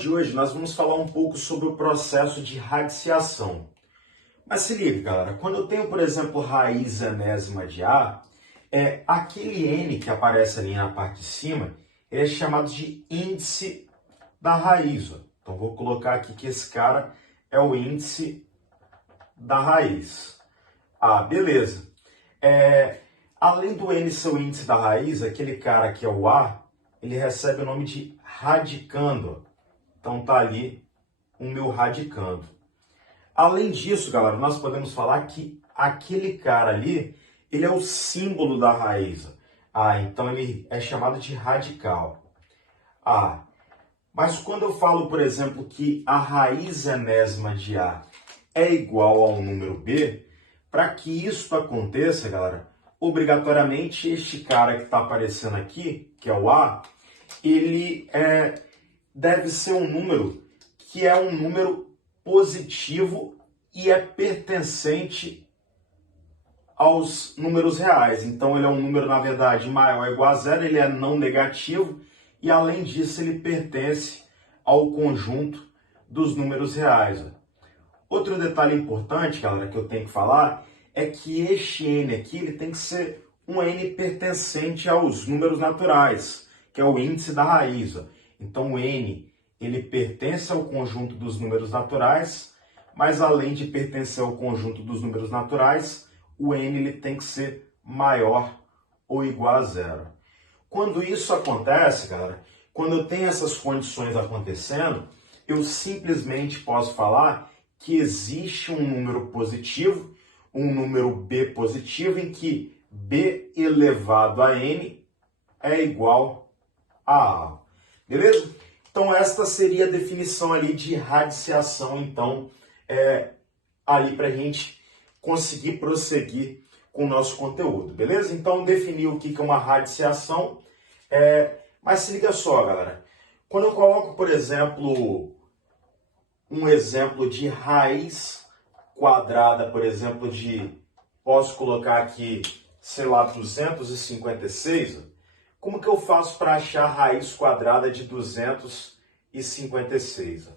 de hoje nós vamos falar um pouco sobre o processo de radiciação. Mas se liga, galera, quando eu tenho, por exemplo, raiz enésima de A, aquele n que aparece ali na parte de cima, ele é chamado de índice da raiz. Ó. Então vou colocar aqui que esse cara é o índice da raiz. Ah, beleza. Além do n ser o índice da raiz, aquele cara que é o A, ele recebe o nome de radicando. Então tá ali o meu radicando. Além disso, galera, nós podemos falar que aquele cara ali, ele é o símbolo da raiz. Então ele é chamado de radical. Mas quando eu falo, por exemplo, que a raiz enésima de A é igual ao número B, para que isso aconteça, galera, obrigatoriamente este cara que está aparecendo aqui, que é o A, ele deve ser um número que é um número positivo e é pertencente aos números reais. Então ele é um número, na verdade, maior ou igual a zero, ele é não negativo e, além disso, ele pertence ao conjunto dos números reais. Outro detalhe importante, galera, que eu tenho que falar é que este n aqui ele tem que ser um n pertencente aos números naturais, que é o índice da raiz. Então o n ele pertence ao conjunto dos números naturais, mas além de pertencer ao conjunto dos números naturais, o n ele tem que ser maior ou igual a zero. Quando isso acontece, galera, quando eu tenho essas condições acontecendo, eu simplesmente posso falar que existe um número positivo, um número b positivo, em que b elevado a n é igual a A. Beleza? Então esta seria a definição ali de radiciação, então, ali para a gente conseguir prosseguir com o nosso conteúdo, beleza? Então defini o que é uma radiciação, mas se liga só, galera. Quando eu coloco, por exemplo, um exemplo de raiz quadrada, por exemplo, posso colocar aqui, sei lá, 256, como que eu faço para achar a raiz quadrada de 256?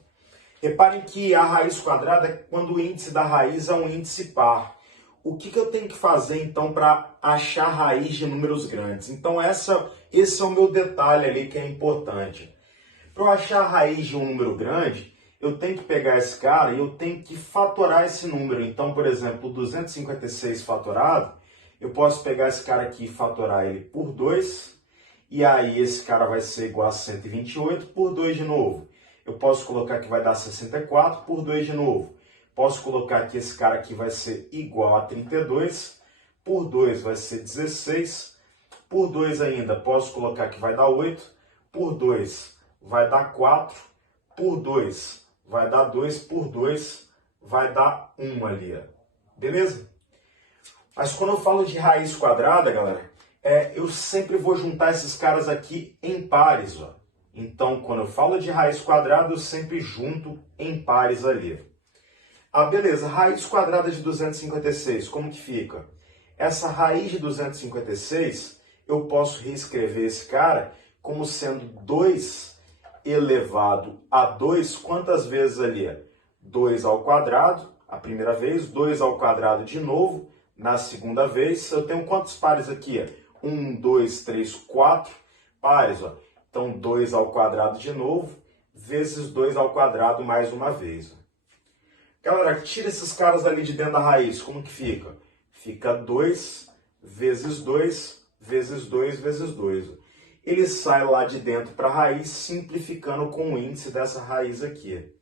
Reparem que a raiz quadrada é quando o índice da raiz é um índice par. O que eu tenho que fazer, então, para achar a raiz de números grandes? Então, esse é o meu detalhe ali que é importante. Para eu achar a raiz de um número grande, eu tenho que pegar esse cara e eu tenho que fatorar esse número. Então, por exemplo, 256 fatorado, eu posso pegar esse cara aqui e fatorar ele por 2, e aí esse cara vai ser igual a 128 por 2 de novo. Eu posso colocar que vai dar 64 por 2 de novo. Posso colocar que esse cara aqui vai ser igual a 32, por 2 vai ser 16, por 2 ainda posso colocar que vai dar 8, por 2 vai dar 4, por 2 vai dar 2, por 2 vai dar 1 ali. Beleza? Mas quando eu falo de raiz quadrada, galera, eu sempre vou juntar esses caras aqui em pares. Ó. Então, quando eu falo de raiz quadrada, eu sempre junto em pares ali. Beleza. Raiz quadrada de 256, como que fica? Essa raiz de 256, eu posso reescrever esse cara como sendo 2 elevado a 2, quantas vezes ali? 2 ao quadrado, a primeira vez, 2 ao quadrado de novo, na segunda vez. Eu tenho quantos pares aqui? 1, 2, 3, 4 pares. Ó. Então, 2 ao quadrado de novo, vezes 2 ao quadrado mais uma vez. Ó. Galera, tira esses caras ali de dentro da raiz. Como que fica? Fica 2 vezes 2, vezes 2, vezes 2. Ó. Ele sai lá de dentro para a raiz, simplificando com o índice dessa raiz aqui.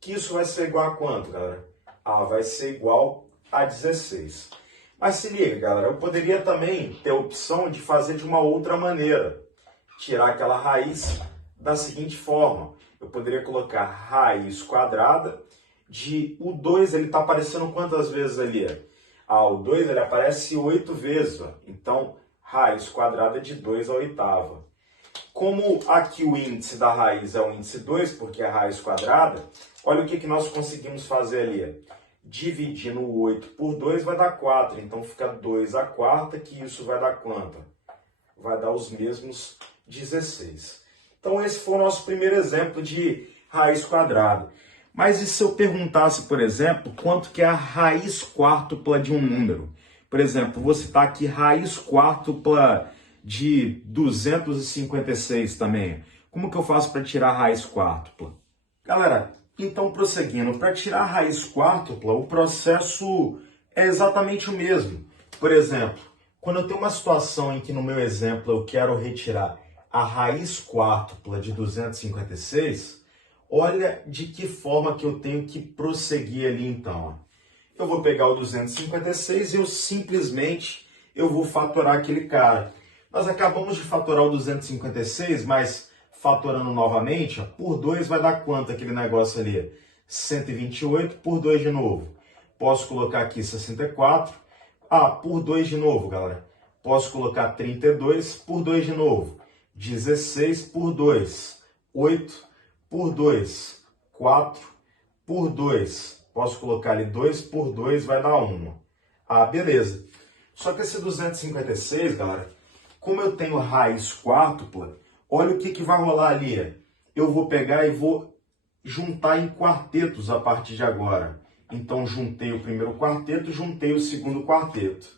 Que isso vai ser igual a quanto, galera? Vai ser igual a 16. Mas se liga, galera, eu poderia também ter a opção de fazer de uma outra maneira. Tirar aquela raiz da seguinte forma. Eu poderia colocar raiz quadrada de... O 2, ele está aparecendo quantas vezes ali? O 2, ele aparece 8 vezes. Ó. Então, raiz quadrada de 2 à oitava. Como aqui o índice da raiz é o índice 2, porque é a raiz quadrada, olha o que nós conseguimos fazer ali. Dividindo o 8 por 2 vai dar 4. Então fica 2 à quarta, que isso vai dar quanto? Vai dar os mesmos 16. Então esse foi o nosso primeiro exemplo de raiz quadrada. Mas e se eu perguntasse, por exemplo, quanto que é a raiz quártupla de um número? Por exemplo, vou citar aqui raiz quártupla de 256 também. Como que eu faço para tirar a raiz quártupla? Galera, então prosseguindo, para tirar a raiz quártupla, o processo é exatamente o mesmo. Por exemplo, quando eu tenho uma situação em que no meu exemplo eu quero retirar a raiz quártupla de 256, olha de que forma que eu tenho que prosseguir ali então. Eu vou pegar o 256 e eu vou fatorar aquele cara. Nós acabamos de fatorar o 256, mas fatorando novamente, ó, por 2 vai dar quanto aquele negócio ali? 128 por 2 de novo. Posso colocar aqui 64. Por 2 de novo, galera. Posso colocar 32 por 2 de novo. 16 por 2. 8 por 2. 4 por 2. Posso colocar ali 2 por 2, vai dar 1. Beleza. Só que esse 256, galera, como eu tenho raiz quártupla, olha o que vai rolar ali. Eu vou pegar e vou juntar em quartetos a partir de agora. Então, juntei o primeiro quarteto, juntei o segundo quarteto.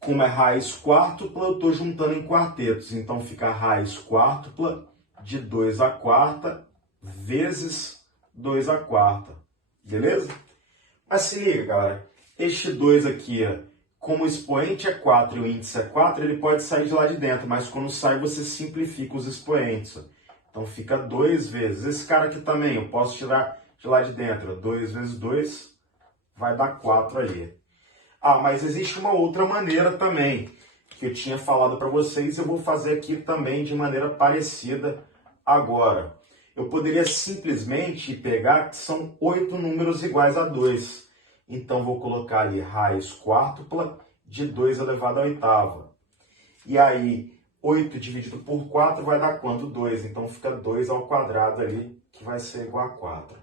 Como é raiz quártupla, eu estou juntando em quartetos. Então, fica raiz quártupla de 2 à quarta vezes 2 à quarta. Beleza? Mas se liga, galera. Este 2 aqui, como o expoente é 4 e o índice é 4, ele pode sair de lá de dentro. Mas quando sai, você simplifica os expoentes. Então, fica 2 vezes. Esse cara aqui também, eu posso tirar de lá de dentro. 2 vezes 2 vai dar 4 ali. Mas existe uma outra maneira também, que eu tinha falado para vocês, eu vou fazer aqui também de maneira parecida agora. Eu poderia simplesmente pegar que são 8 números iguais a 2. Então, vou colocar ali raiz quártupla de 2 elevado à oitava. E aí, 8 dividido por 4 vai dar quanto? 2. Então, fica 2 ao quadrado ali, que vai ser igual a 4.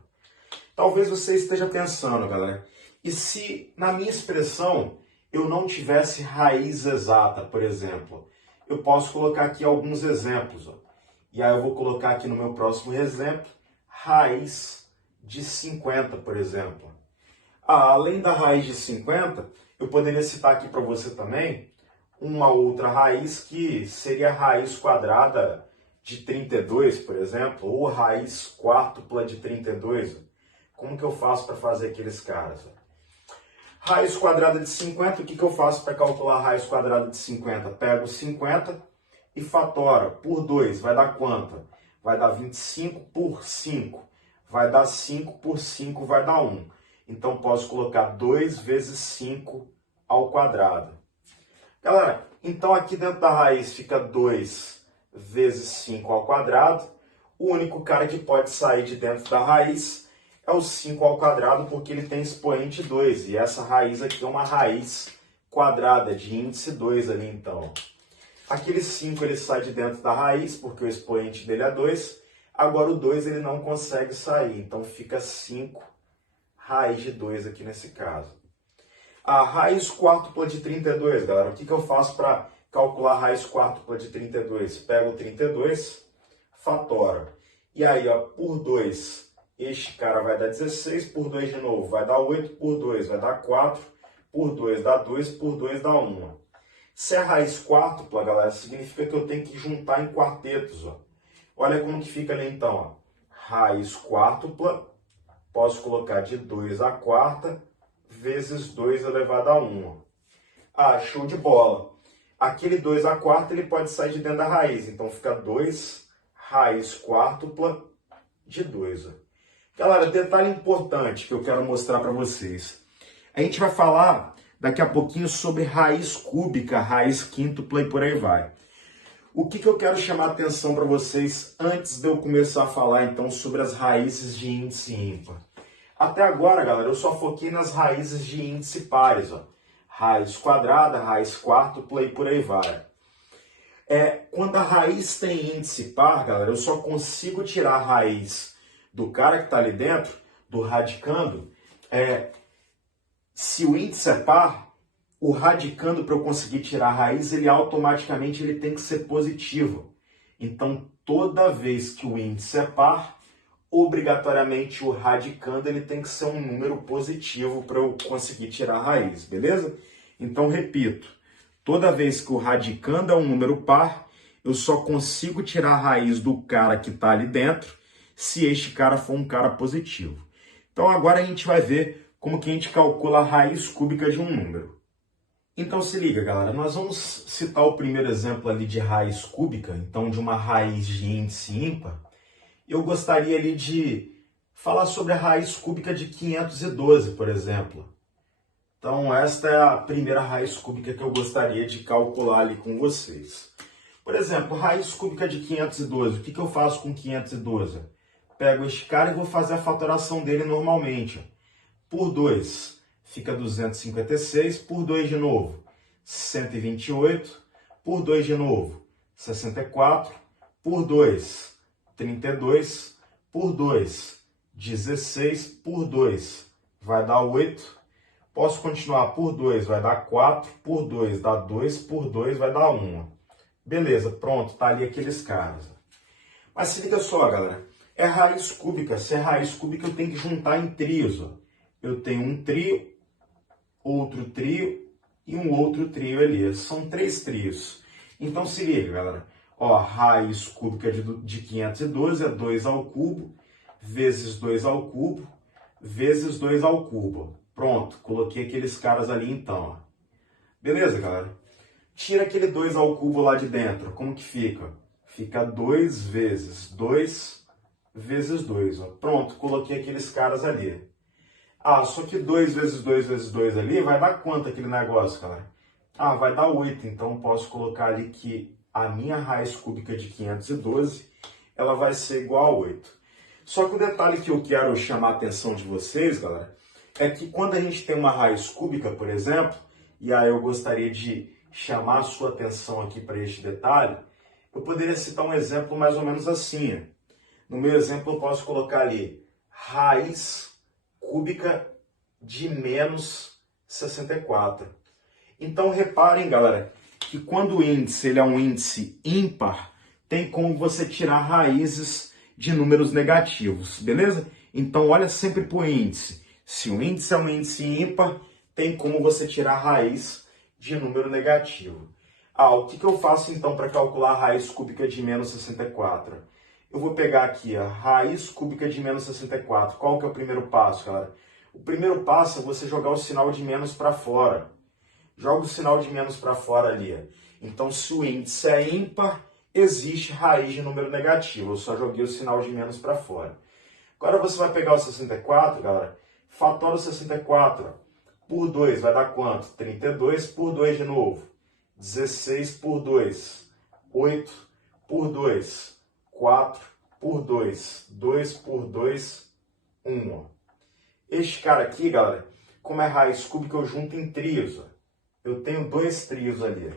Talvez você esteja pensando, galera, e se na minha expressão eu não tivesse raiz exata, por exemplo? Eu posso colocar aqui alguns exemplos. E aí eu vou colocar aqui no meu próximo exemplo, raiz de 50, por exemplo. Além da raiz de 50, eu poderia citar aqui para você também uma outra raiz que seria a raiz quadrada de 32, por exemplo, ou raiz quártupla de 32. Como que eu faço para fazer aqueles caras? Raiz quadrada de 50, o que eu faço para calcular a raiz quadrada de 50? Pego 50 e fatora por 2, vai dar quanto? Vai dar 25 por 5, vai dar 5 por 5, vai dar 1. Então, posso colocar 2 vezes 5 ao quadrado. Galera, então aqui dentro da raiz fica 2 vezes 5 ao quadrado. O único cara que pode sair de dentro da raiz é o 5 ao quadrado, porque ele tem expoente 2. E essa raiz aqui é uma raiz quadrada, de índice 2 ali, então. Aquele 5 ele sai de dentro da raiz, porque o expoente dele é 2. Agora o 2 ele não consegue sair, então fica 5 raiz de 2 aqui nesse caso. A raiz quártupla de 32, galera, o que eu faço para calcular a raiz quártupla de 32? Pego o 32, fatoro. E aí, por 2, este cara vai dar 16, por 2 de novo, vai dar 8, por 2 vai dar 4, por 2 dá 2, por 2 dá 1. Se é raiz quártupla, galera, significa que eu tenho que juntar em quartetos. Olha como que fica ali então. Raiz quártupla, posso colocar de 2 à quarta, vezes 2 elevado a 1. Show de bola. Aquele 2 à quarta ele pode sair de dentro da raiz, então fica 2 raiz quártupla de 2. Galera, detalhe importante que eu quero mostrar para vocês. A gente vai falar daqui a pouquinho sobre raiz cúbica, raiz quíntupla e por aí vai. O que eu quero chamar a atenção para vocês antes de eu começar a falar então sobre as raízes de índice ímpar? Até agora, galera, eu só foquei nas raízes de índice pares. Raiz quadrada, raiz quártupla e por aí vai. Quando a raiz tem índice par, galera, eu só consigo tirar a raiz do cara que está ali dentro, do radicando, se o índice é par, o radicando para eu conseguir tirar a raiz, ele automaticamente tem que ser positivo. Então, toda vez que o índice é par, obrigatoriamente o radicando ele tem que ser um número positivo para eu conseguir tirar a raiz, beleza? Então, repito, toda vez que o radicando é um número par, eu só consigo tirar a raiz do cara que está ali dentro se este cara for um cara positivo. Então, agora a gente vai ver como que a gente calcula a raiz cúbica de um número. Então se liga, galera, nós vamos citar o primeiro exemplo ali de raiz cúbica, então de uma raiz de índice ímpar. Eu gostaria ali de falar sobre a raiz cúbica de 512, por exemplo. Então esta é a primeira raiz cúbica que eu gostaria de calcular ali com vocês. Por exemplo, raiz cúbica de 512, o que eu faço com 512? Pego este cara e vou fazer a fatoração dele normalmente. Por 2 fica 256, por 2 de novo, 128, por 2 de novo, 64, por 2, 32, por 2, 16, por 2, vai dar 8. Posso continuar por 2, vai dar 4, por 2 dá 2, por 2 vai dar 1. Beleza, pronto, tá ali aqueles caras. Mas se liga só, galera, é raiz cúbica. Se é raiz cúbica, eu tenho que juntar em trios, ó. Eu tenho um trio, outro trio e um outro trio ali. São 3 trios. Então se liga, galera. Ó, raiz cúbica de 512 é 2 ao cubo, vezes 2 ao cubo, vezes 2 ao cubo. Pronto, coloquei aqueles caras ali então. Ó. Beleza, galera? Tira aquele 2 ao cubo lá de dentro. Como que fica? Fica 2 vezes 2 vezes 2. Ó. Pronto, coloquei aqueles caras ali. Ah, só que 2 vezes 2 vezes 2 ali vai dar quanto aquele negócio, galera? Ah, vai dar 8. Então, posso colocar ali que a minha raiz cúbica de 512, ela vai ser igual a 8. Só que o detalhe que eu quero chamar a atenção de vocês, galera, é que quando a gente tem uma raiz cúbica, por exemplo, e aí eu gostaria de chamar a sua atenção aqui para este detalhe, eu poderia citar um exemplo mais ou menos assim. No meu exemplo, eu posso colocar ali raiz cúbica de menos 64. Então, reparem, galera, que quando o índice ele é um índice ímpar, tem como você tirar raízes de números negativos, beleza? Então, olha sempre para o índice. Se o índice é um índice ímpar, tem como você tirar raiz de número negativo. Ah, o que eu faço então para calcular a raiz cúbica de menos 64? Eu vou pegar aqui a raiz cúbica de menos 64. Qual que é o primeiro passo, galera? O primeiro passo é você jogar o sinal de menos para fora. Joga o sinal de menos para fora ali. Então, se o índice é ímpar, existe raiz de número negativo. Eu só joguei o sinal de menos para fora. Agora você vai pegar o 64, galera. Fatora o 64. Por 2 vai dar quanto? 32 por 2 de novo. 16 por 2. 8 por 2. 4 por 2, 2 por 2, 1. Este cara aqui, galera, como é raiz cúbica, eu junto em trios. Ó. Eu tenho 2 trios ali.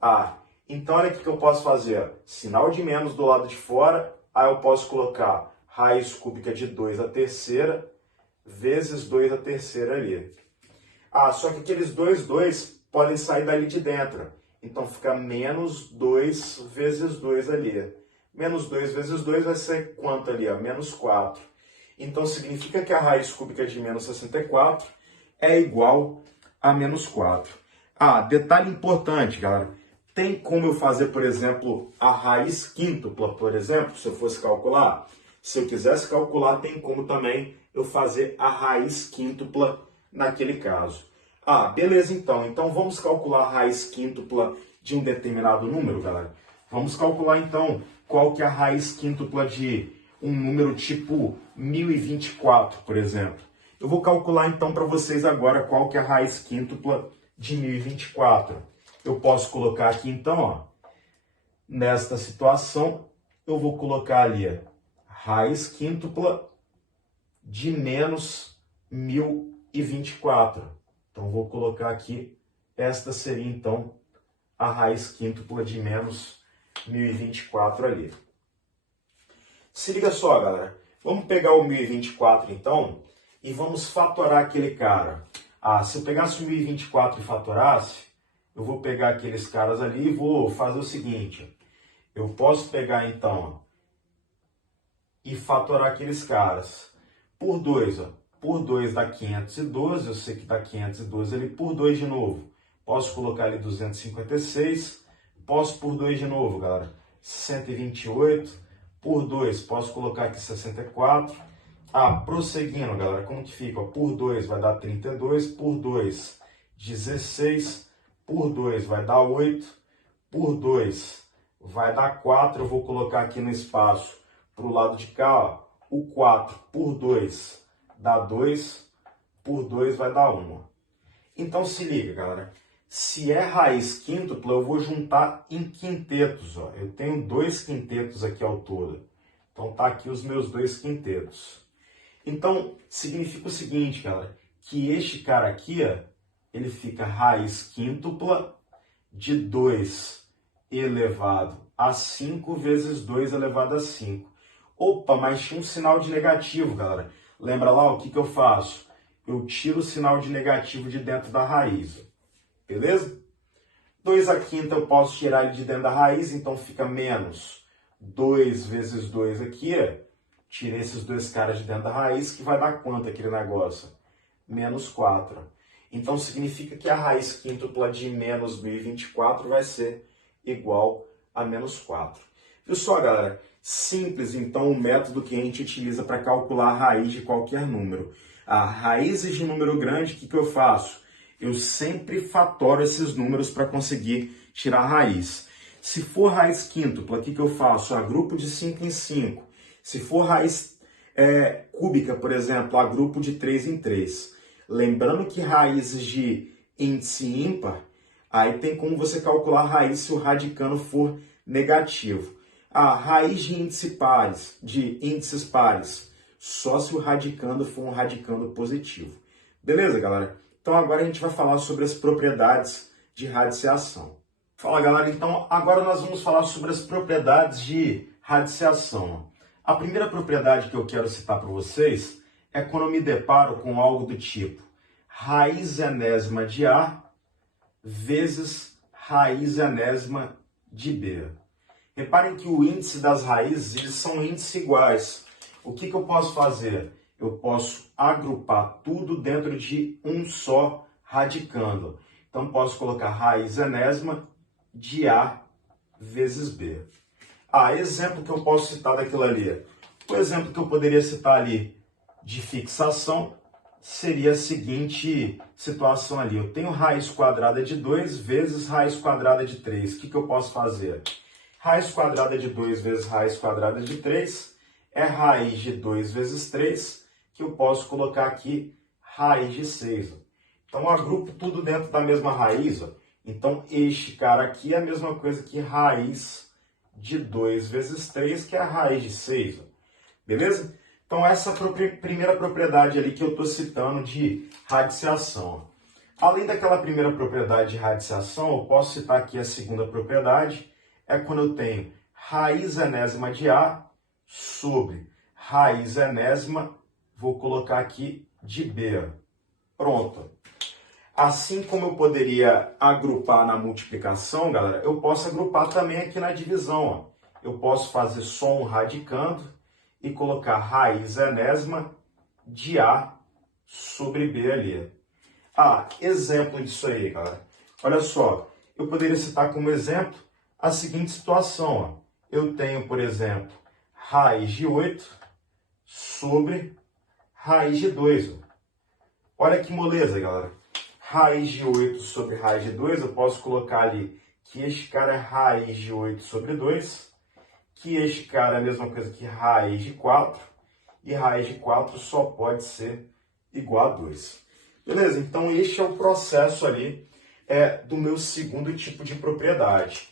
Ah, então olha o que eu posso fazer. Sinal de menos do lado de fora, aí eu posso colocar raiz cúbica de 2 à terceira, vezes 2 à terceira ali. Ah, só que aqueles 2 podem sair dali de dentro. Então fica menos 2 vezes 2 ali. Menos 2 vezes 2 vai ser quanto ali? Ó? Menos 4. Então, significa que a raiz cúbica de menos 64 é igual a menos 4. Ah, detalhe importante, galera. Tem como eu fazer, por exemplo, a raiz quíntupla, por exemplo, se eu fosse calcular? Se eu quisesse calcular, tem como também eu fazer a raiz quíntupla naquele caso. Ah, beleza então. Então, vamos calcular a raiz quíntupla de um determinado número, galera? Vamos calcular, então, qual que é a raiz quíntupla de um número tipo 1024, por exemplo. Eu vou calcular, então, para vocês agora qual que é a raiz quíntupla de 1024. Eu posso colocar aqui, então, ó, nesta situação, eu vou colocar ali a raiz quíntupla de menos 1024. Então, vou colocar aqui, esta seria, então, a raiz quíntupla de menos 1024 ali. Se liga só, galera. Vamos pegar o 1024, então, e vamos fatorar aquele cara. Ah, se eu pegasse o 1024 e fatorasse, eu vou pegar aqueles caras ali e vou fazer o seguinte. Eu posso pegar, então, e fatorar aqueles caras. Por 2, ó. Por 2 dá 512, eu sei que dá 512 ali. Por 2 de novo, posso colocar ali 256. Posso por 2 de novo, galera. 128. Por 2, posso colocar aqui 64. Prosseguindo, galera, como que fica? Por 2 vai dar 32. Por 2, 16. Por 2 vai dar 8. Por 2 vai dar 4. Eu vou colocar aqui no espaço para o lado de cá, ó. O 4 por 2 dá 2. Por 2 vai dar 1. Então se liga, galera. Se é raiz quíntupla, eu vou juntar em quintetos, ó. Eu tenho 2 quintetos aqui ao todo. Então tá aqui os meus 2 quintetos. Então significa o seguinte, galera, que este cara aqui, ó, ele fica raiz quíntupla de 2 elevado a 5 vezes 2 elevado a 5. Opa, mas tinha um sinal de negativo, galera. Lembra lá o que eu faço? Eu tiro o sinal de negativo de dentro da raiz. Beleza? 2 à quinta eu posso tirar ele de dentro da raiz, então fica menos 2 vezes 2 aqui. Tirei esses 2 caras de dentro da raiz, que vai dar quanto aquele negócio? Menos 4. Então significa que a raiz quíntupla de menos 1024 vai ser igual a menos 4. Viu só, galera? Simples, então, o método que a gente utiliza para calcular a raiz de qualquer número. A raízes de número grande, o que eu faço? Eu sempre fatoro esses números para conseguir tirar a raiz. Se for raiz quíntupla, o que eu faço? Agrupo de 5 em 5. Se for raiz cúbica, por exemplo, agrupo de 3 em 3. Lembrando que raízes de índice ímpar, aí tem como você calcular a raiz se o radicando for negativo. A raiz de índices pares, só se o radicando for um radicando positivo. Beleza, galera? Então agora a gente vai falar sobre as propriedades de radiciação. Fala, galera, então agora nós vamos falar sobre as propriedades de radiciação. A primeira propriedade que eu quero citar para vocês é quando eu me deparo com algo do tipo raiz enésima de A vezes raiz enésima de B. Reparem que o índice das raízes eles são índices iguais. O que eu posso fazer? Eu posso agrupar tudo dentro de um só radicando. Então posso colocar raiz enésima de A vezes B. Exemplo que eu posso citar daquilo ali. O exemplo que eu poderia citar ali de fixação seria a seguinte situação ali. Eu tenho raiz quadrada de 2 vezes raiz quadrada de 3. O que eu posso fazer? Raiz quadrada de 2 vezes raiz quadrada de 3 é raiz de 2 vezes 3, que eu posso colocar aqui raiz de 6. Então, eu agrupo tudo dentro da mesma raiz. Então, este cara aqui é a mesma coisa que raiz de 2 vezes 3, que é a raiz de 6. Beleza? Então, essa é a primeira propriedade ali que eu estou citando de radiciação. Além daquela primeira propriedade de radiciação, eu posso citar aqui a segunda propriedade, é quando eu tenho raiz enésima de A sobre raiz enésima, vou colocar aqui de B. Pronto. Assim como eu poderia agrupar na multiplicação, galera, eu posso agrupar também aqui na divisão. Eu posso fazer só um radicando e colocar raiz enésima de A sobre B ali. Exemplo disso aí, galera. Olha só, eu poderia citar como exemplo a seguinte situação. Eu tenho, por exemplo, raiz de 8 sobre raiz de 2. Olha que moleza, galera. Raiz de 8 sobre raiz de 2, eu posso colocar ali que este cara é raiz de 8 sobre 2, que este cara é a mesma coisa que raiz de 4, e raiz de 4 só pode ser igual a 2. Beleza? Então este é o processo ali do meu segundo tipo de propriedade.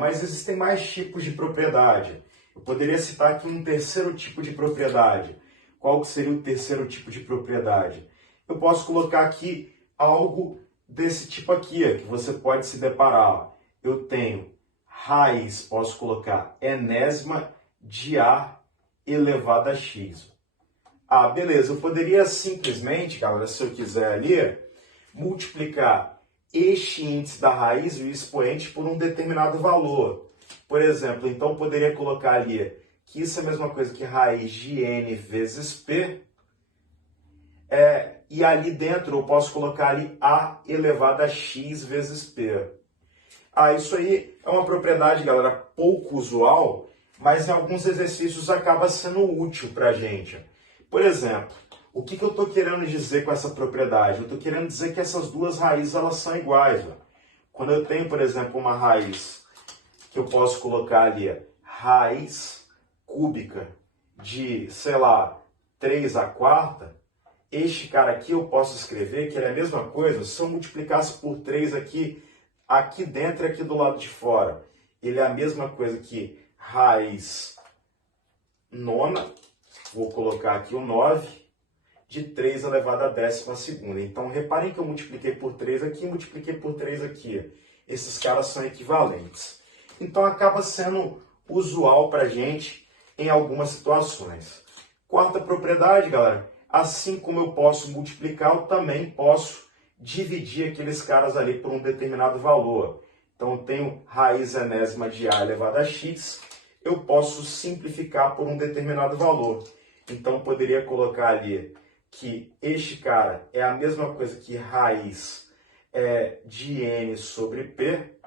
Mas existem mais tipos de propriedade. Eu poderia citar aqui um terceiro tipo de propriedade. Qual que seria o terceiro tipo de propriedade? Eu posso colocar aqui algo desse tipo aqui, que você pode se deparar. Eu tenho raiz, posso colocar enésima de A elevado a x. Beleza, eu poderia simplesmente, galera, se eu quiser ali, multiplicar este índice da raiz, o expoente, por um determinado valor. Por exemplo, então eu poderia colocar ali que isso é a mesma coisa que raiz de n vezes p, e ali dentro eu posso colocar ali a elevado a x vezes p. Isso aí é uma propriedade, galera, pouco usual, mas em alguns exercícios acaba sendo útil para a gente. Por exemplo, o que eu estou querendo dizer com essa propriedade? Eu estou querendo dizer que essas duas raízes elas são iguais. Ó. Quando eu tenho, por exemplo, uma raiz que eu posso colocar ali, raiz cúbica de, sei lá, 3 à quarta, este cara aqui eu posso escrever que ele é a mesma coisa se eu multiplicasse por 3 aqui dentro e aqui do lado de fora. Ele é a mesma coisa que raiz nona, vou colocar aqui o 9, de 3 elevado à 12ª. Então, reparem que eu multipliquei por 3 aqui e multipliquei por 3 aqui. Esses caras são equivalentes. Então, acaba sendo usual para a gente em algumas situações. Quarta propriedade, galera, assim como eu posso multiplicar, eu também posso dividir aqueles caras ali por um determinado valor. Então, eu tenho raiz enésima de a elevado a x, eu posso simplificar por um determinado valor. Então, eu poderia colocar ali que este cara é a mesma coisa que raiz de n sobre p,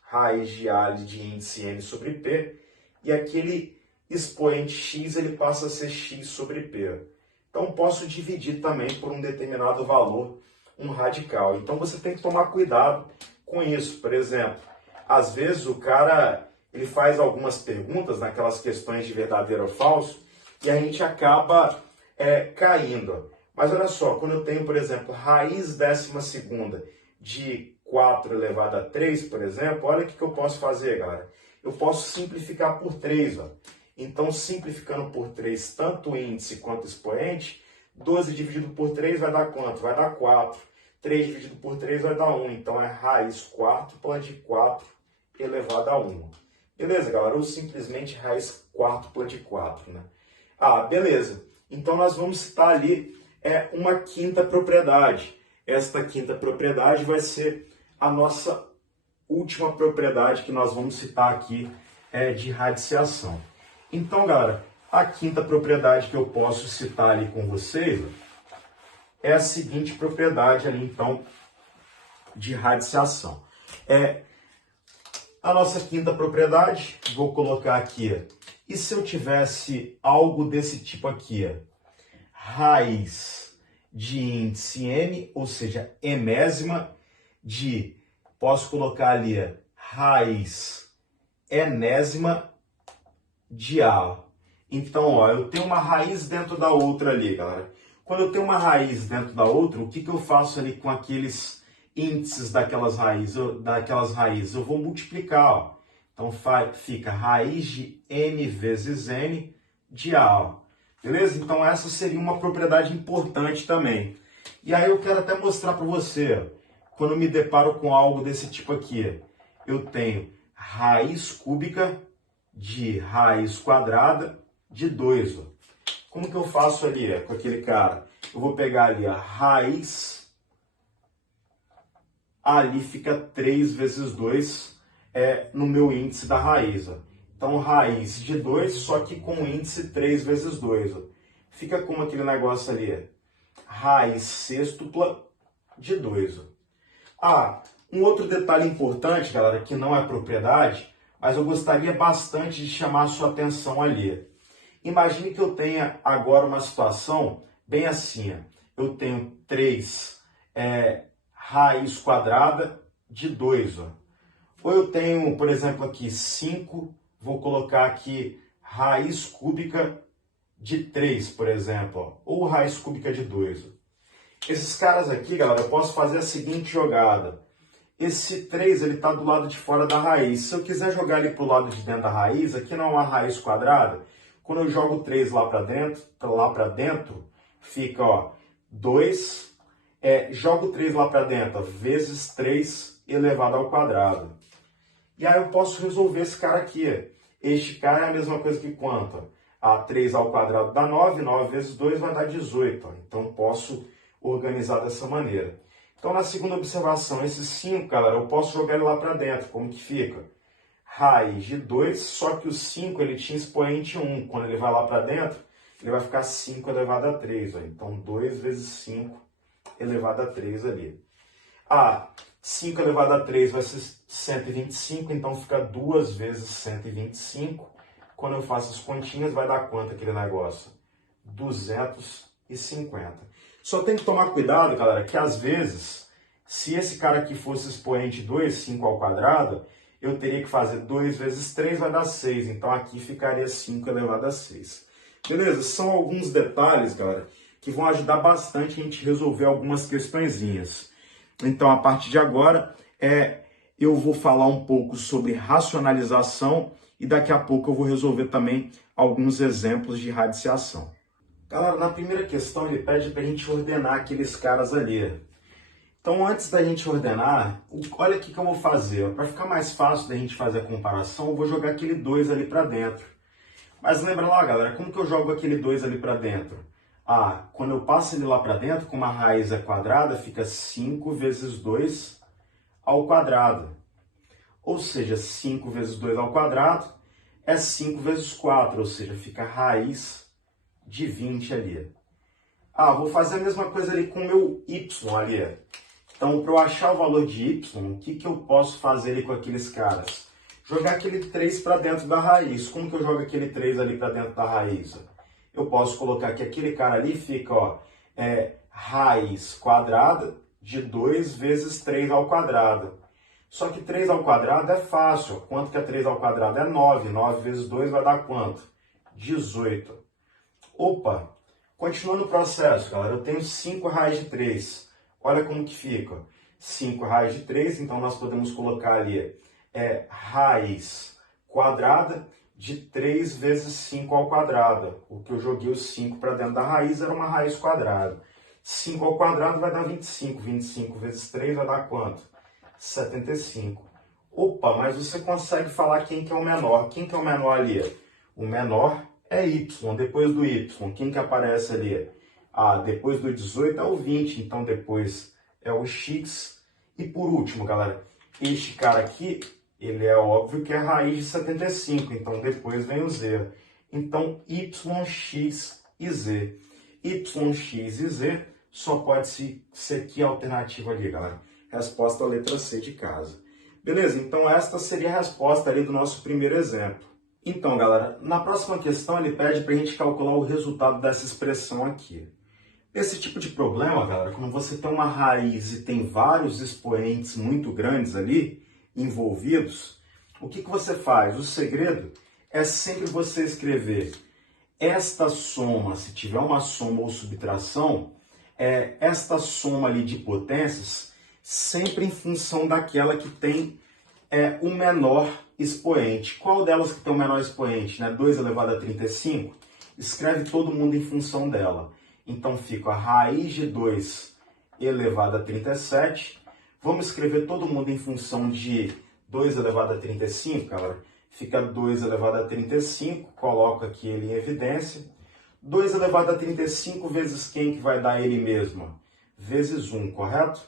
raiz de a de índice n sobre p, e aquele expoente x ele passa a ser x sobre p. Então, posso dividir também por um determinado valor, um radical. Então, você tem que tomar cuidado com isso. Por exemplo, às vezes o cara ele faz algumas perguntas naquelas questões de verdadeiro ou falso e a gente acaba caindo. Mas olha só, quando eu tenho, por exemplo, raiz 12ª de 4 elevado a 3, por exemplo, olha o que eu posso fazer, galera. Eu posso simplificar por 3, ó. Então, simplificando por 3, tanto índice quanto expoente, 12 dividido por 3 vai dar quanto? Vai dar 4. 3 dividido por 3 vai dar 1. Então, é raiz quádrupla de 4 elevado a 1. Beleza, galera? Ou simplesmente raiz quádrupla de 4, né? Beleza. Então, nós vamos citar ali uma quinta propriedade. Esta quinta propriedade vai ser a nossa última propriedade que nós vamos citar aqui de radiciação. Então, galera, a quinta propriedade que eu posso citar ali com vocês é a seguinte propriedade ali, então, de radiciação. A nossa quinta propriedade, vou colocar aqui, e se eu tivesse algo desse tipo aqui, raiz de índice n, ou seja, enésima, posso colocar ali, raiz enésima de A. Então, ó, eu tenho uma raiz dentro da outra ali, galera. Quando eu tenho uma raiz dentro da outra, o que eu faço ali com aqueles índices daquelas raízes? Eu vou multiplicar, ó. Então, fica raiz de n vezes n de A, ó. Beleza? Então, essa seria uma propriedade importante também. E aí eu quero até mostrar para você, ó, quando eu me deparo com algo desse tipo aqui, eu tenho raiz cúbica de raiz quadrada de 2. Ó. Como que eu faço ali com aquele cara? Eu vou pegar ali a raiz, ali fica 3 vezes 2 no meu índice da raiz. Ó. Então, raiz de 2, só que com o índice 3 vezes 2. Ó. Fica como aquele negócio ali, raiz sextupla de 2. Ó. Um outro detalhe importante, galera, que não é propriedade, mas eu gostaria bastante de chamar a sua atenção ali. Imagine que eu tenha agora uma situação bem assim. Eu tenho 3 raiz quadrada de 2. Ó. Ou eu tenho, por exemplo, aqui 5, vou colocar aqui raiz cúbica de 3, por exemplo. Ó. Ou raiz cúbica de 2. Ó. Esses caras aqui, galera, eu posso fazer a seguinte jogada. Esse 3 ele está do lado de fora da raiz. Se eu quiser jogar ele para o lado de dentro da raiz, aqui não é uma raiz quadrada. Quando eu jogo 3 lá para dentro, fica ó, 2, jogo 3 lá para dentro, ó, vezes 3 elevado ao quadrado. E aí eu posso resolver esse cara aqui. Este cara é a mesma coisa que quanto? 3 ao quadrado dá 9, 9 vezes 2 vai dar 18. Ó. Então posso organizar dessa maneira. Então, na segunda observação, esse 5, galera, eu posso jogar ele lá para dentro. Como que fica? raiz de 2, só que o 5 ele tinha expoente 1. Quando ele vai lá para dentro, ele vai ficar 5 elevado a 3. Ó. Então, 2 vezes 5 elevado a 3 ali. 5 elevado a 3 vai ser 125, então fica 2 vezes 125. Quando eu faço as continhas, vai dar quanto aquele negócio? 250. Só tem que tomar cuidado, galera, que às vezes, se esse cara aqui fosse expoente 2, 5 ao quadrado, eu teria que fazer 2 vezes 3 vai dar 6. Então aqui ficaria 5 elevado a 6. Beleza? São alguns detalhes, galera, que vão ajudar bastante a gente resolver algumas questõezinhas. Então, a partir de agora, eu vou falar um pouco sobre racionalização e daqui a pouco eu vou resolver também alguns exemplos de radiciação. Galera, na primeira questão ele pede para a gente ordenar aqueles caras ali. Então, antes da gente ordenar, olha o que eu vou fazer. Para ficar mais fácil da gente fazer a comparação, eu vou jogar aquele 2 ali para dentro. Mas lembra lá, galera, como que eu jogo aquele 2 ali para dentro? Quando eu passo ele lá para dentro, como a raiz é quadrada, fica 5 vezes 2 ao quadrado. Ou seja, 5 vezes 2 ao quadrado é 5 vezes 4, ou seja, fica a raiz de 20 ali. Vou fazer a mesma coisa ali com o meu y ali. Então, para eu achar o valor de y, o que eu posso fazer ali com aqueles caras? Jogar aquele 3 para dentro da raiz. Como que eu jogo aquele 3 ali para dentro da raiz? Eu posso colocar que aquele cara ali fica, raiz quadrada de 2 vezes 3 ao quadrado. Só que 3 ao quadrado é fácil. Quanto que é 3 ao quadrado? É 9. 9 vezes 2 vai dar quanto? 18. Opa! Continuando o processo, galera, eu tenho 5 raiz de 3. Olha como que fica. 5 raiz de 3, então nós podemos colocar ali raiz quadrada de 3 vezes 5 ao quadrado. O que eu joguei os 5 para dentro da raiz era uma raiz quadrada. 5 ao quadrado vai dar 25. 25 vezes 3 vai dar quanto? 75. Opa, mas você consegue falar quem que é o menor. Quem que é o menor ali? O menor é y. Depois do y, quem que aparece ali? Depois do 18 é o 20. Então depois é o x. E por último, galera, este cara aqui, ele é óbvio que é raiz de 75. Então depois vem o z. Então yx e z. Yx e z só pode ser que alternativa ali, galera. Resposta a letra C de casa. Beleza? Então esta seria a resposta ali do nosso primeiro exemplo. Então, galera, na próxima questão ele pede para a gente calcular o resultado dessa expressão aqui. Esse tipo de problema, galera, quando você tem uma raiz e tem vários expoentes muito grandes ali envolvidos, o que você faz? O segredo é sempre você escrever esta soma, se tiver uma soma ou subtração, esta soma ali de potências sempre em função daquela que tem o menor expoente. Qual delas que tem o menor expoente? 2 elevado a 35? Escreve todo mundo em função dela. Então fica a raiz de 2 elevado a 37. Vamos escrever todo mundo em função de 2 elevado a 35, galera? Fica 2 elevado a 35, coloco aqui ele em evidência. 2 elevado a 35 vezes quem que vai dar ele mesmo? Vezes 1, correto?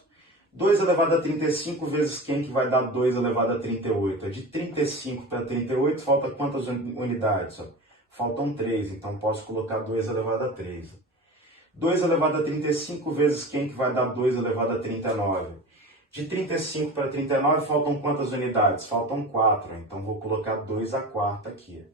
2 elevado a 35 vezes quem que vai dar 2 elevado a 38? De 35 para 38 falta quantas unidades? Faltam 3, então posso colocar 2 elevado a 3. 2 elevado a 35 vezes quem que vai dar 2 elevado a 39? De 35 para 39 faltam quantas unidades? Faltam 4, então vou colocar 2 a quarta aqui.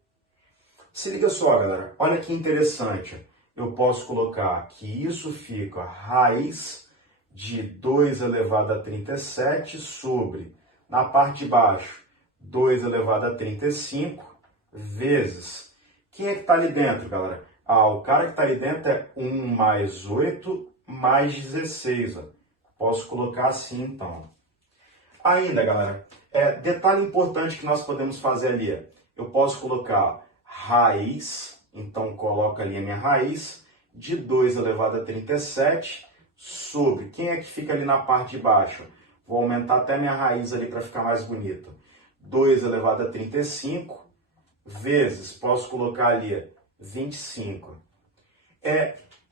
Se liga só, galera, olha que interessante. Eu posso colocar que isso fica raiz de 2 elevado a 37 sobre, na parte de baixo, 2 elevado a 35 vezes. Quem é que está ali dentro, galera? O cara que está ali dentro é 1 mais 8 mais 16. Posso colocar assim, então. Ainda, galera, detalhe importante que nós podemos fazer ali. Eu posso colocar raiz, então coloco ali a minha raiz, de 2 elevado a 37 sobre, quem é que fica ali na parte de baixo? Vou aumentar até minha raiz ali para ficar mais bonito. 2 elevado a 35 vezes, posso colocar ali 25.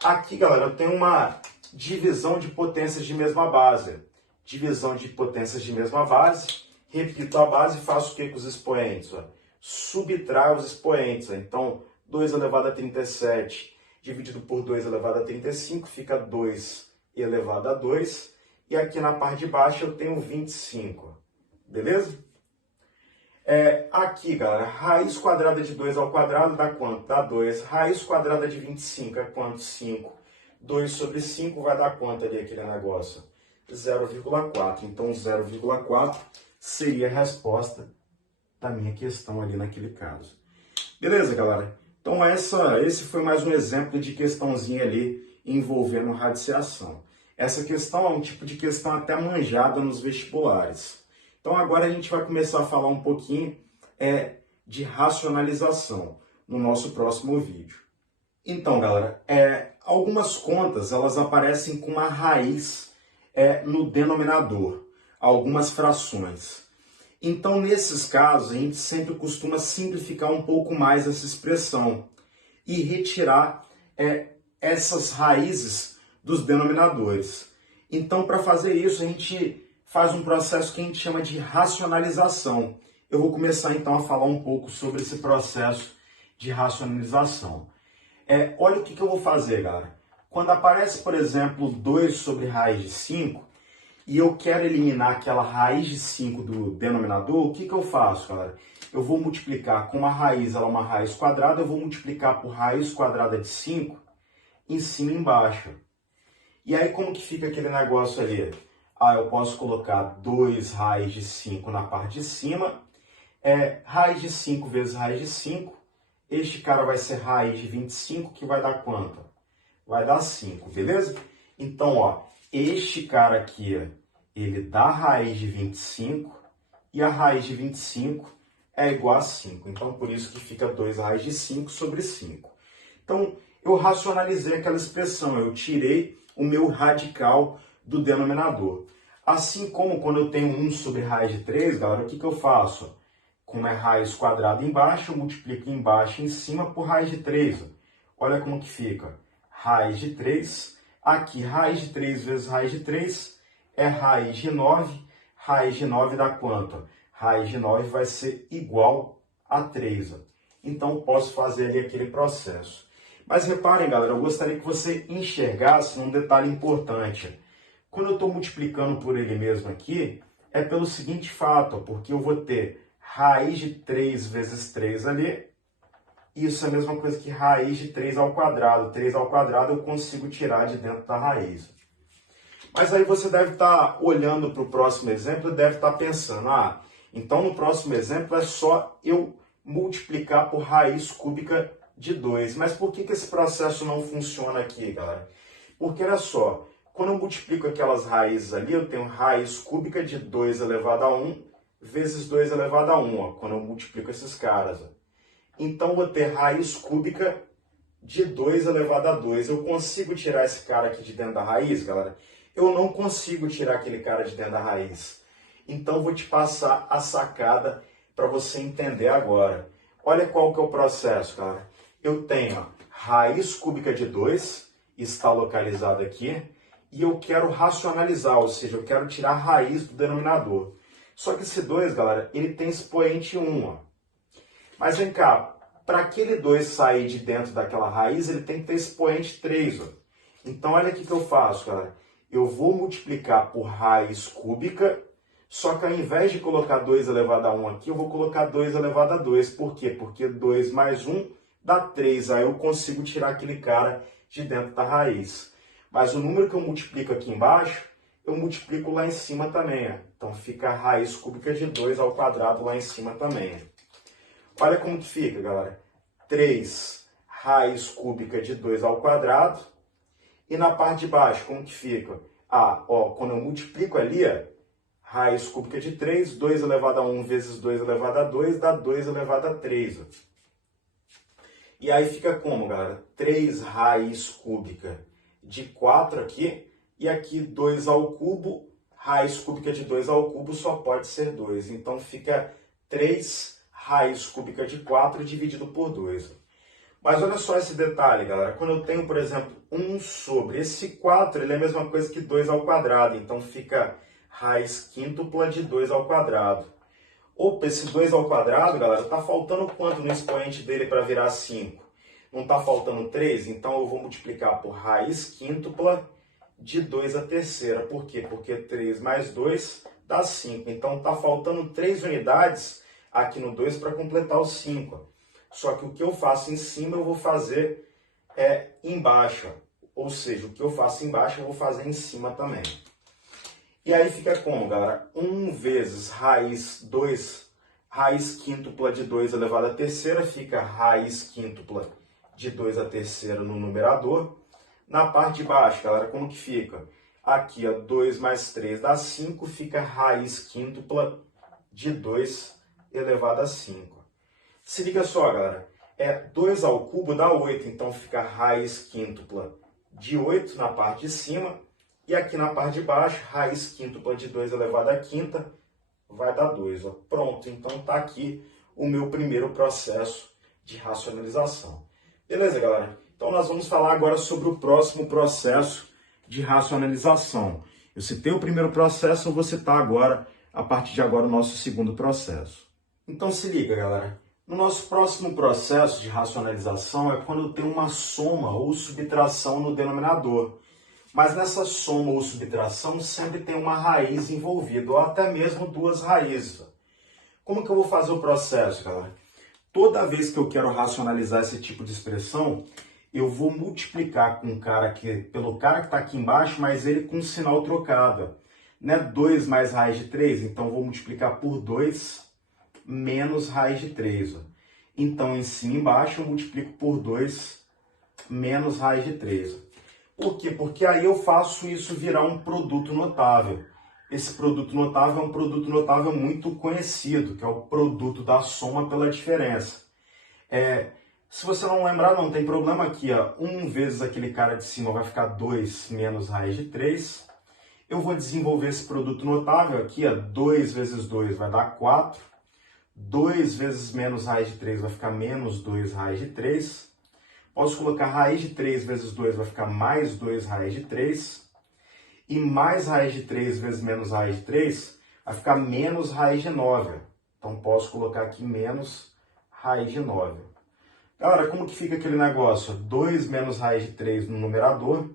Aqui, galera, eu tenho uma divisão de potências de mesma base. Divisão de potências de mesma base. Repito a base e faço o que com os expoentes? Ó? Subtraio os expoentes. Ó. Então, 2 elevado a 37 dividido por 2 elevado a 35 fica 2 elevado a 2. E aqui na parte de baixo eu tenho 25. Beleza? Aqui, galera, raiz quadrada de 2 ao quadrado dá quanto? Dá 2. Raiz quadrada de 25 é quanto? 5. 2 sobre 5 vai dar quanto ali aquele negócio? 0,4. Então, 0,4 seria a resposta da minha questão ali naquele caso. Beleza, galera? Então, esse foi mais um exemplo de questãozinha ali envolvendo radiciação. Essa questão é um tipo de questão até manjada nos vestibulares. Então, agora a gente vai começar a falar um pouquinho de racionalização no nosso próximo vídeo. Então, galera, algumas contas elas aparecem com uma raiz no denominador, algumas frações. Então, nesses casos, a gente sempre costuma simplificar um pouco mais essa expressão e retirar essas raízes dos denominadores. Então, para fazer isso, a gente faz um processo que a gente chama de racionalização. Eu vou começar, então, a falar um pouco sobre esse processo de racionalização. Olha o que eu vou fazer, galera. Quando aparece, por exemplo, 2 sobre raiz de 5, e eu quero eliminar aquela raiz de 5 do denominador, o que eu faço, galera? Eu vou multiplicar, como a raiz ela é uma raiz quadrada, eu vou multiplicar por raiz quadrada de 5 em cima e embaixo. E aí, como que fica aquele negócio ali? Eu posso colocar 2 raiz de 5 na parte de cima. Raiz de 5 vezes raiz de 5. Este cara vai ser raiz de 25, que vai dar quanto? Vai dar 5, beleza? Então, este cara aqui, ele dá raiz de 25 e a raiz de 25 é igual a 5. Então, por isso que fica 2 raiz de 5 sobre 5. Então, eu racionalizei aquela expressão, eu tirei o meu radical do denominador. Assim como quando eu tenho 1 sobre raiz de 3, galera, o que eu faço? Como é raiz quadrada embaixo, eu multiplico embaixo e em cima por raiz de 3. Olha como que fica. Raiz de 3. Aqui, raiz de 3 vezes raiz de 3 é raiz de 9. Raiz de 9 dá quanto? Raiz de 9 vai ser igual a 3. Então, posso fazer ali aquele processo. Mas reparem, galera, eu gostaria que você enxergasse um detalhe importante. Quando eu estou multiplicando por ele mesmo aqui, é pelo seguinte fato, porque eu vou ter raiz de 3 vezes 3 ali. Isso é a mesma coisa que raiz de 3 ao quadrado. 3 ao quadrado eu consigo tirar de dentro da raiz. Mas aí você deve estar olhando para o próximo exemplo e deve estar pensando, então no próximo exemplo é só eu multiplicar por raiz cúbica de 2. Mas por que esse processo não funciona aqui, galera? Porque olha só, quando eu multiplico aquelas raízes ali, eu tenho raiz cúbica de 2 elevado a 1 vezes 2 elevado a 1, quando eu multiplico esses caras. Então, eu vou ter raiz cúbica de 2 elevado a 2. Eu consigo tirar esse cara aqui de dentro da raiz, galera? Eu não consigo tirar aquele cara de dentro da raiz. Então, vou te passar a sacada para você entender agora. Olha qual que é o processo, galera. Eu tenho raiz cúbica de 2, está localizado aqui, e eu quero racionalizar, ou seja, eu quero tirar a raiz do denominador. Só que esse 2, galera, ele tem expoente 1, Mas vem cá, para aquele 2 sair de dentro daquela raiz, ele tem que ter expoente 3, Então, olha o que eu faço, galera. Eu vou multiplicar por raiz cúbica, só que ao invés de colocar 2 elevado a 1 aqui, eu vou colocar 2 elevado a 2. Por quê? Porque 2 mais 1 dá 3. Aí eu consigo tirar aquele cara de dentro da raiz. Mas o número que eu multiplico aqui embaixo, eu multiplico lá em cima também. Então, fica a raiz cúbica de 2 ao quadrado lá em cima também. Olha como que fica, galera. 3 raiz cúbica de 2 ao quadrado. E na parte de baixo, como que fica? Quando eu multiplico ali, raiz cúbica de 3, 2 elevado a 1 vezes 2 elevado a 2, dá 2 elevado a 3. E aí fica como, galera? 3 raiz cúbica de 4 aqui, e aqui 2 ao cubo, raiz cúbica de 2 ao cubo só pode ser 2. Então fica 3 raiz cúbica de 4 dividido por 2. Mas olha só esse detalhe, galera. Quando eu tenho, por exemplo, 1 sobre esse 4, ele é a mesma coisa que 2 ao quadrado. Então fica raiz quíntupla de 2 ao quadrado. Opa, esse 2 ao quadrado, galera, tá faltando quanto no expoente dele para virar 5? Não tá faltando 3? Então eu vou multiplicar por raiz quíntupla de 2 à terceira. Por quê? Porque 3 mais 2 dá 5. Então tá faltando 3 unidades aqui no 2 para completar os 5. Só que o que eu faço em cima eu vou fazer embaixo. Ou seja, o que eu faço embaixo eu vou fazer em cima também. E aí fica como, galera? 1 vezes raiz 2, raiz quíntupla de 2 elevado à terceira, fica raiz quíntupla de 2 à terceira no numerador. Na parte de baixo, galera, como que fica? Aqui, ó, 2 mais 3 dá 5, fica raiz quíntupla de 2 elevado a 5. Se liga só, galera, 2 ao cubo dá 8, então fica raiz quíntupla de 8 na parte de cima. E aqui na parte de baixo, raiz quíntupla de 2 elevado à quinta vai dar 2. Ó. Pronto, então está aqui o meu primeiro processo de racionalização. Beleza, galera? Então nós vamos falar agora sobre o próximo processo de racionalização. Eu citei o primeiro processo, eu vou citar agora, a partir de agora, o nosso segundo processo. Então se liga, galera. No nosso próximo processo de racionalização é quando eu tenho uma soma ou subtração no denominador. Mas nessa soma ou subtração sempre tem uma raiz envolvida, ou até mesmo duas raízes. Como que eu vou fazer o processo, galera? Toda vez que eu quero racionalizar esse tipo de expressão, eu vou multiplicar com pelo cara que está aqui embaixo, mas ele com um sinal trocado. Né? 2 mais raiz de 3, então eu vou multiplicar por 2 menos raiz de 3. Ó. Então, em cima e embaixo, eu multiplico por 2 menos raiz de 3. Ó. Por quê? Porque aí eu faço isso virar um produto notável. Esse produto notável é um produto notável muito conhecido, que é o produto da soma pela diferença. Se você não lembrar, não tem problema aqui. 1 vezes aquele cara de cima vai ficar 2 menos raiz de 3. Eu vou desenvolver esse produto notável aqui. 2 vezes 2 vai dar 4. 2 vezes menos raiz de 3 vai ficar menos 2 raiz de 3. Posso colocar raiz de 3 vezes 2 vai ficar mais 2 raiz de 3. E mais raiz de 3 vezes menos raiz de 3 vai ficar menos raiz de 9. Então posso colocar aqui menos raiz de 9. Galera, como que fica aquele negócio? 2 menos raiz de 3 no numerador.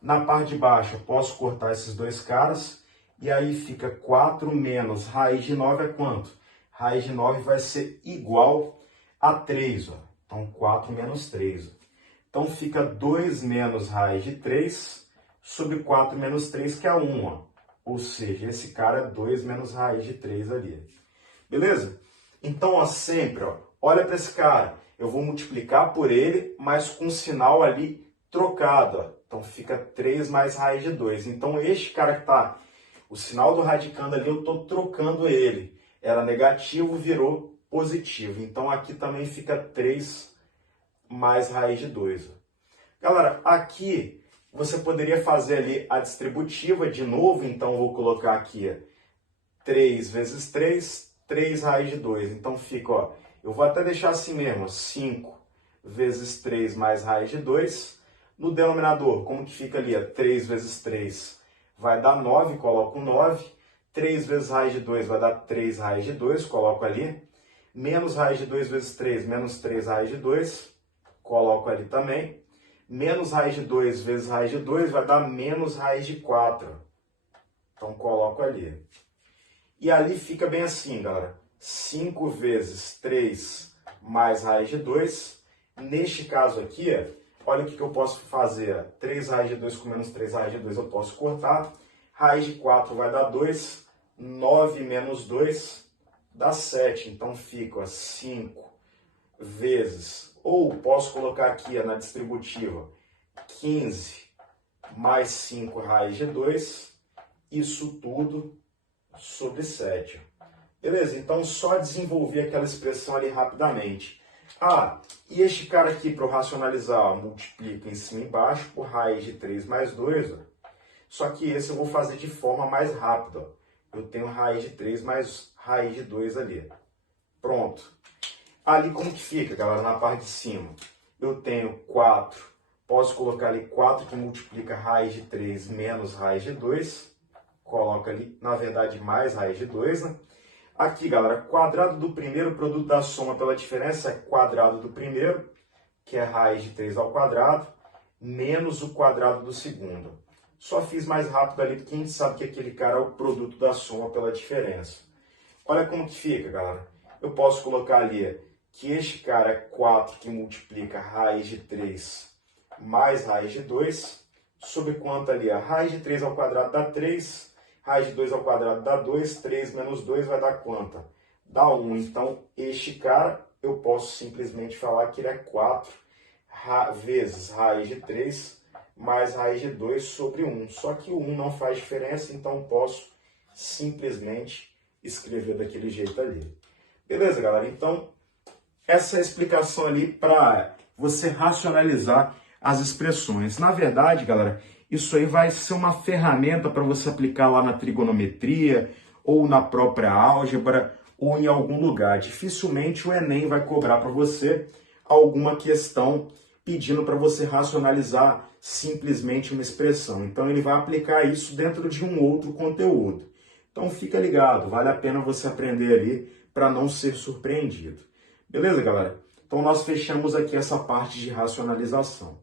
Na parte de baixo eu posso cortar esses dois caras. E aí fica 4 menos raiz de 9 é quanto? Raiz de 9 vai ser igual a 3. Ó. Então 4 menos 3. Ó. Então fica 2 menos raiz de 3 sobre 4 menos 3, que é 1. Ó. Ou seja, esse cara é 2 menos raiz de 3 ali. Beleza? Então, ó, sempre, ó, olha para esse cara. Eu vou multiplicar por ele, mas com um sinal ali trocado. Ó. Então fica 3 mais raiz de 2. Então este cara que está, o sinal do radicando ali, eu estou trocando ele. Era negativo, virou positivo. Então aqui também fica 3 mais raiz de 2. Galera, aqui você poderia fazer ali a distributiva de novo. Então eu vou colocar aqui 3 vezes 3, 3 raiz de 2. Então fica, ó, eu vou até deixar assim mesmo, 5 vezes 3 mais raiz de 2. No denominador, como que fica ali? 3 vezes 3 vai dar 9, coloco 9. 3 vezes raiz de 2 vai dar 3 raiz de 2, coloco ali. Menos raiz de 2 vezes 3, menos 3 raiz de 2, coloco ali também. Menos raiz de 2 vezes raiz de 2 vai dar menos raiz de 4. Então coloco ali. E ali fica bem assim, galera. 5 vezes 3 mais raiz de 2. Neste caso aqui, olha o que eu posso fazer. 3 raiz de 2 com menos 3 raiz de 2 eu posso cortar. Raiz de 4 vai dar 2. 9 menos 2 dá 7. Então fica 5 vezes, ou posso colocar aqui na distributiva, 15 mais 5 raiz de 2. Isso tudo sobre 7. Beleza? Então só desenvolver aquela expressão ali rapidamente. E este cara aqui, para eu racionalizar, multiplica em cima e embaixo por raiz de 3 mais 2. Ó. Só que esse eu vou fazer de forma mais rápida. Ó. Eu tenho raiz de 3 mais raiz de 2 ali. Pronto. Ali como que fica, galera, na parte de cima? Eu tenho 4. Posso colocar ali 4 que multiplica raiz de 3 menos raiz de 2. Coloca ali, na verdade, mais raiz de 2, né? Aqui, galera, quadrado do primeiro, produto da soma pela diferença é quadrado do primeiro, que é raiz de 3 ao quadrado, menos o quadrado do segundo. Só fiz mais rápido ali, porque a gente sabe que aquele cara é o produto da soma pela diferença. Olha como que fica, galera. Eu posso colocar ali que este cara é 4 que multiplica raiz de 3 mais raiz de 2, sobre quanto ali? A raiz de 3 ao quadrado dá 3, raiz de 2 ao quadrado dá 2, 3 menos 2 vai dar quanto? Dá 1. Então, este cara, eu posso simplesmente falar que ele é 4 vezes raiz de 3 mais raiz de 2 sobre 1. Só que o 1 não faz diferença, então posso simplesmente escrever daquele jeito ali. Beleza, galera? Então, essa é a explicação ali para você racionalizar as expressões. Na verdade, galera, isso aí vai ser uma ferramenta para você aplicar lá na trigonometria, ou na própria álgebra, ou em algum lugar. Dificilmente o Enem vai cobrar para você alguma questão pedindo para você racionalizar simplesmente uma expressão. Então, ele vai aplicar isso dentro de um outro conteúdo. Então, fica ligado, vale a pena você aprender ali para não ser surpreendido. Beleza, galera? Então, nós fechamos aqui essa parte de racionalização.